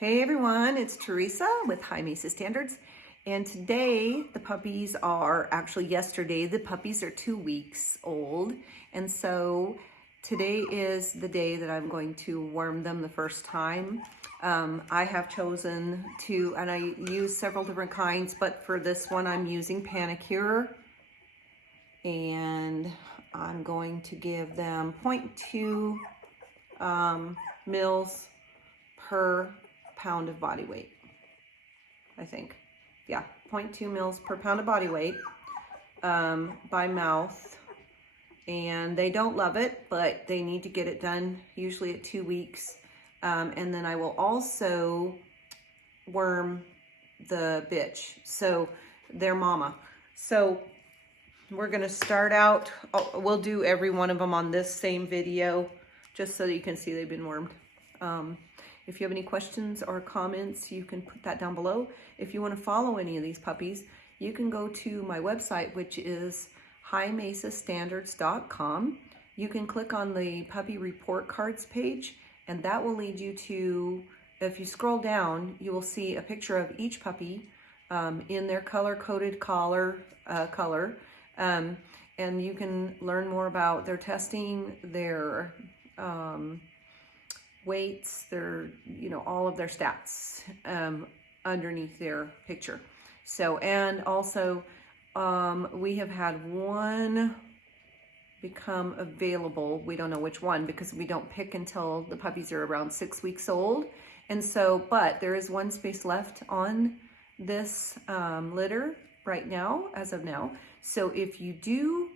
Hey everyone, it's Teresa with High Mesa Standards, and today the puppies are, actually yesterday, the puppies are 2 weeks old, and so today is the day that I'm going to worm them the first time. I have chosen to, and I use several different kinds, but for this one I'm using Panacur, and I'm going to give them 0.2 mils per pound of body weight, I think. Yeah, 0.2 mils per pound of body weight by mouth. And they don't love it, but they need to get it done usually at 2 weeks. And then I will also worm the bitch, so their mama. So we're gonna start out, we'll do every one of them on this same video, just so that you can see they've been wormed. If you have any questions or comments, you can put that down below. If you want to follow any of these puppies, you can go to my website, which is highmesastandards.com. You can click on the puppy report cards page, and that will lead you to, if you scroll down, you will see a picture of each puppy in their color-coded collar color. And you can learn more about their testing, their weights, their, all of their stats underneath their picture. So, and also we have had one become available. We don't know which one because we don't pick until the puppies are around 6 weeks old. And so, but there is one space left on this litter right now, as of now. So if you do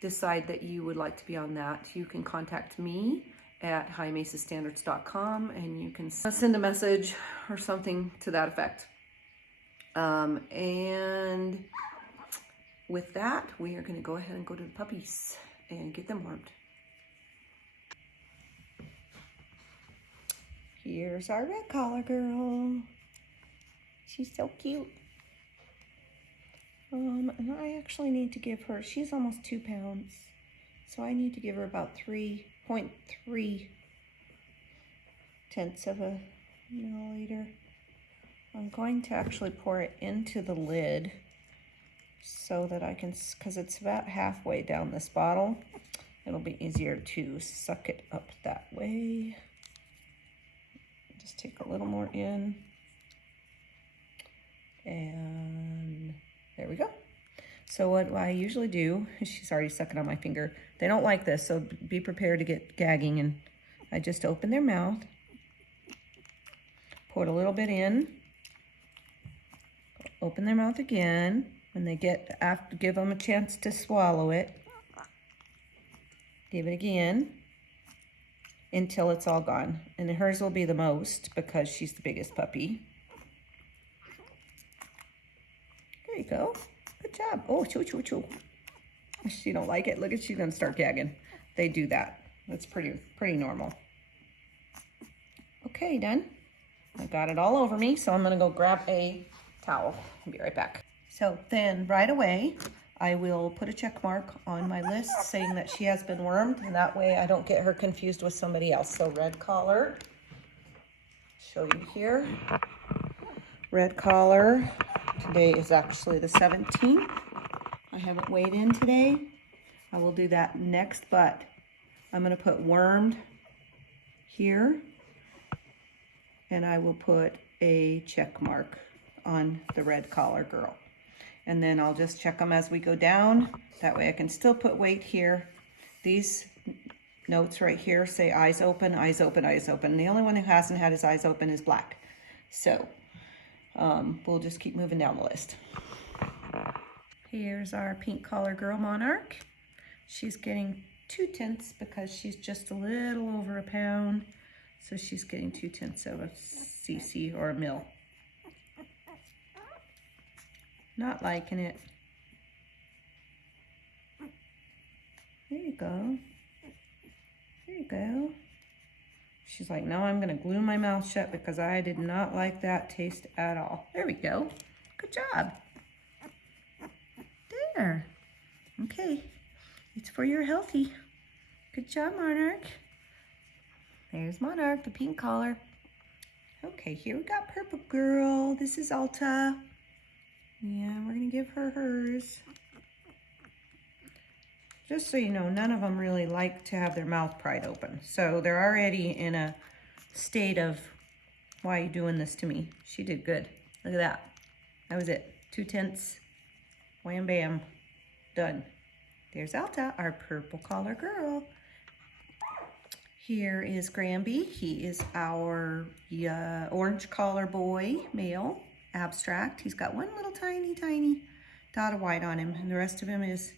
decide that you would like to be on that, you can contact me at highmesastandards.com, and you can send a message or something to that effect. And with that, we are going to go ahead and go to the puppies and get them wormed. Here's our red collar girl. She's so cute. And I actually need to give her, she's almost 2 pounds, so I need to give her about 3.3 tenths of a milliliter. I'm going to actually pour it into the lid so that I can, because it's about halfway down this bottle, it'll be easier to suck it up that way. Just take a little more in, and there we go. So what I usually do, she's already sucking on my finger. They don't like this, so be prepared to get gagging. And I just open their mouth, pour a little bit in, open their mouth again. When they get, after, give them a chance to swallow it. Give it again until it's all gone. And hers will be the most because she's the biggest puppy. There you go. Good job. Oh, choo, choo, choo. She don't like it. Look at, she's gonna start gagging. They do that. That's pretty normal. Okay, done. I got it all over me, so I'm gonna go grab a towel. I'll be right back. So then right away, I will put a check mark on my list saying that she has been wormed, and that way I don't get her confused with somebody else. So red collar, show you here. Red collar. Today is actually the 17th. I haven't weighed in today. I will do that next, but I'm going to put wormed here, and I will put a check mark on the red collar girl. And then I'll just check them as we go down. That way I can still put weight here. These notes right here say eyes open, eyes open, eyes open. The only one who hasn't had his eyes open is Black. So we'll just keep moving down the list. Here's our pink collar girl Monarch. She's getting 2 tenths because she's just a little over a pound. So she's getting 2 tenths of a cc or a mil. Not liking it. There you go. There you go. She's like, no, I'm gonna glue my mouth shut because I did not like that taste at all. There we go. Good job. There. Okay. It's for your healthy. Good job, Monarch. There's Monarch, the pink collar. Okay, here we got Purple Girl. This is Alta. Yeah, we're gonna give her hers. Just so you know, none of them really like to have their mouth pried open. So they're already in a state of, why are you doing this to me? She did good. Look at that. That was it. 2 tenths. Wham bam. Done. There's Alta, our purple collar girl. Here is Granby. He is our orange collar boy, male, abstract. He's got one little tiny dot of white on him, and the rest of him is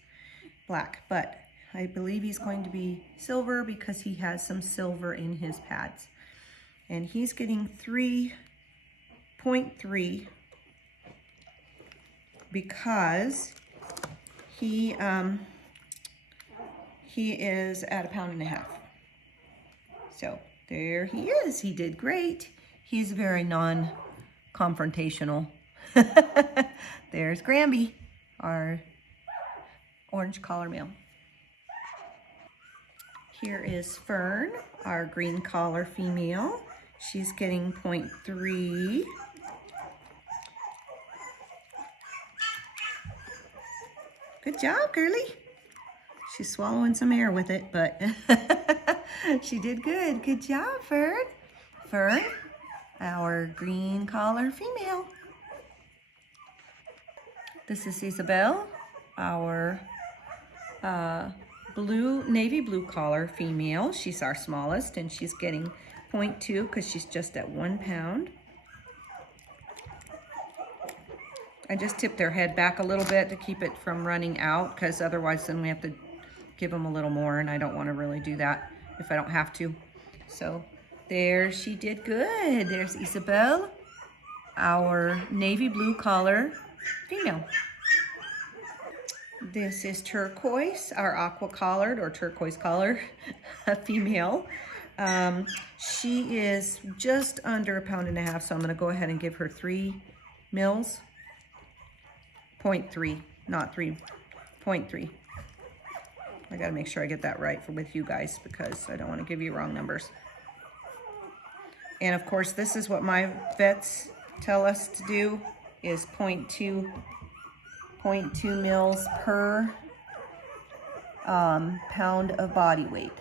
black. But I believe he's going to be silver because he has some silver in his pads. And he's getting 3.3 because he is at 1.5 pounds. So there he is. He did great. He's very non-confrontational. There's Granby, our orange collar male. Here is Fern, our green collar female. She's getting 0.3. Good job, girly. She's swallowing some air with it, but she did good. Good job, Fern. Fern, our green collar female. This is Isabel, our navy blue collar female. She's our smallest, and she's getting 0.2 because she's just at 1 pound. I just tipped their head back a little bit to keep it from running out, because otherwise then we have to give them a little more, and I don't want to really do that if I don't have to. So there, she did good. There's Isabel, our navy blue collar female. This is Turquoise, our aqua collared or turquoise collar female. She is just under 1.5 pounds, so I'm going to go ahead and give her 3 mils. 0.3, not 3, 0.3. I got to make sure I get that right with you guys because I don't want to give you wrong numbers. And of course, this is what my vets tell us to do, is 0.2 mils per pound of body weight.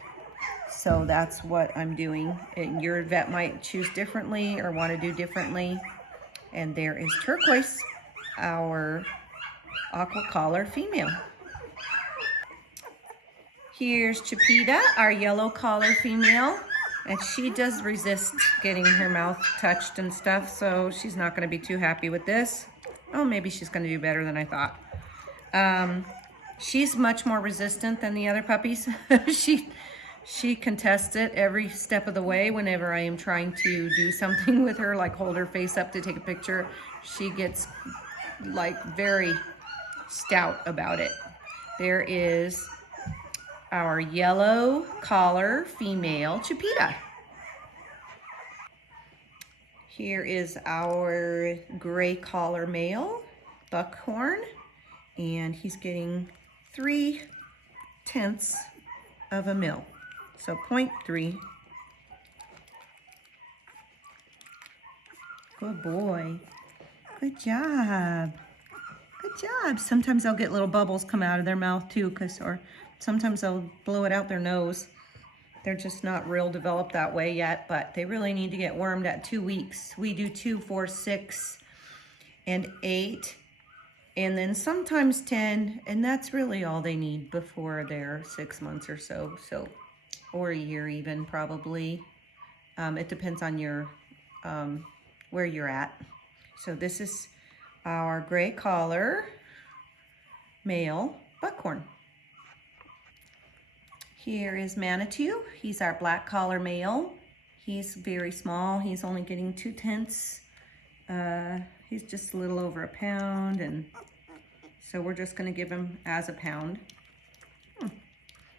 So that's what I'm doing. And your vet might choose differently or want to do differently. And there is Turquoise, our aqua collar female. Here's Chipita, our yellow collar female, and she does resist getting her mouth touched and stuff, so she's not going to be too happy with this. Oh, maybe she's going to do better than I thought. She's much more resistant than the other puppies. She contests it every step of the way whenever I am trying to do something with her, like hold her face up to take a picture. She gets like very stout about it. There is our yellow collar female Chipita. Here is our gray collar male Buckhorn, and he's getting 0.3 of a mil, so 0.3. Good boy. Good job. Good job. Sometimes they'll get little bubbles come out of their mouth too, or sometimes they'll blow it out their nose. They're just not real developed that way yet, but they really need to get wormed at 2 weeks. We do 2, 4, 6, and 8, and then sometimes 10, and that's really all they need before they're 6 months or so, or a year even probably. It depends on your where you're at. So this is our gray collar male Buckhorn. Here is Manitou. He's our black collar male. He's very small. He's only getting 0.2. He's just a little over 1 pound, and so we're just going to give him as 1 pound.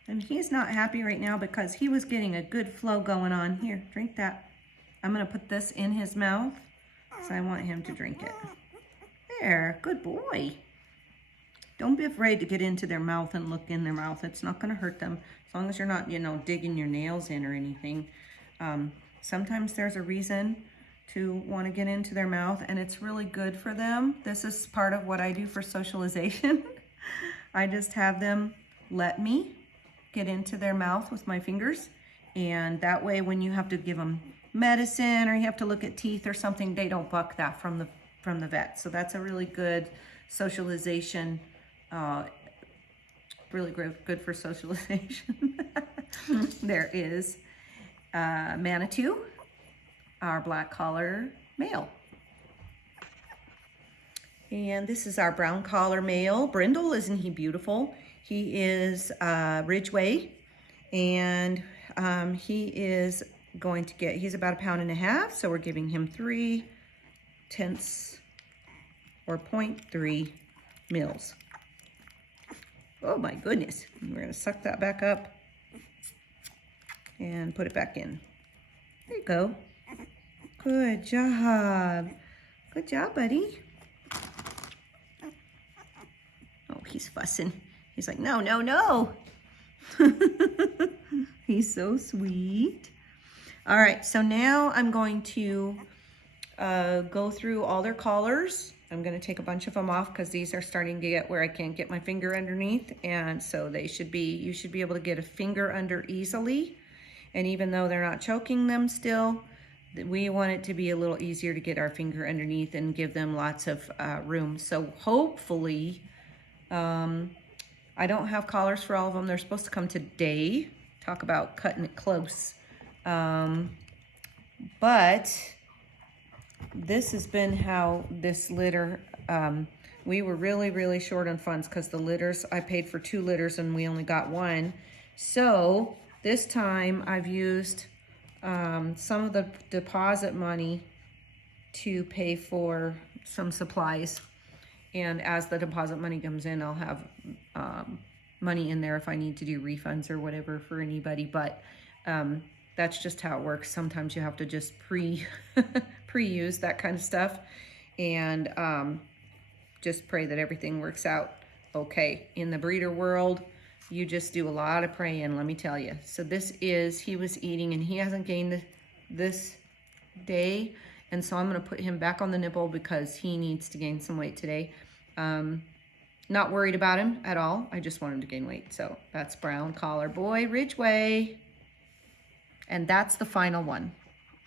And he's not happy right now because he was getting a good flow going on. Here, drink that. I'm going to put this in his mouth, so I want him to drink it. There, good boy. Don't be afraid to get into their mouth and look in their mouth. It's not going to hurt them, as long as you're not, digging your nails in or anything. Sometimes there's a reason to want to get into their mouth, and it's really good for them. This is part of what I do for socialization. I just have them let me get into their mouth with my fingers, and that way when you have to give them medicine or you have to look at teeth or something, they don't buck that from the vet. So that's a really good socialization, really good for socialization. There is Manitou, our black collar male. And this is our brown collar male, Brindle. Isn't he beautiful? He is Ridgeway, and he is going to get, he's about 1.5 pounds, so we're giving him 0.3 or 0.3 mils. Oh my goodness. We're gonna suck that back up and put it back in. There you go. Good job. Good job, buddy. Oh, he's fussing. He's like, no, no, no. He's so sweet. All right, so now I'm going to go through all their collars. I'm gonna take a bunch of them off because these are starting to get where I can't get my finger underneath, and so they should be, you should be able to get a finger under easily. And even though they're not choking them still, we want it to be a little easier to get our finger underneath and give them lots of room. So hopefully, I don't have collars for all of them. They're supposed to come today. Talk about cutting it close. But this has been how this litter, we were really short on funds because the litters, I paid for 2 litters and we only got 1. So this time I've used some of the deposit money to pay for some supplies. And as the deposit money comes in, I'll have money in there if I need to do refunds or whatever for anybody. But that's just how it works. Sometimes you have to just pre-use that kind of stuff, and just pray that everything works out okay. In the breeder world, you just do a lot of praying, let me tell you. So this is, he was eating and he hasn't gained this day. And so I'm gonna put him back on the nipple because he needs to gain some weight today. Not worried about him at all. I just want him to gain weight. So that's brown collar boy, Ridgeway. And that's the final one.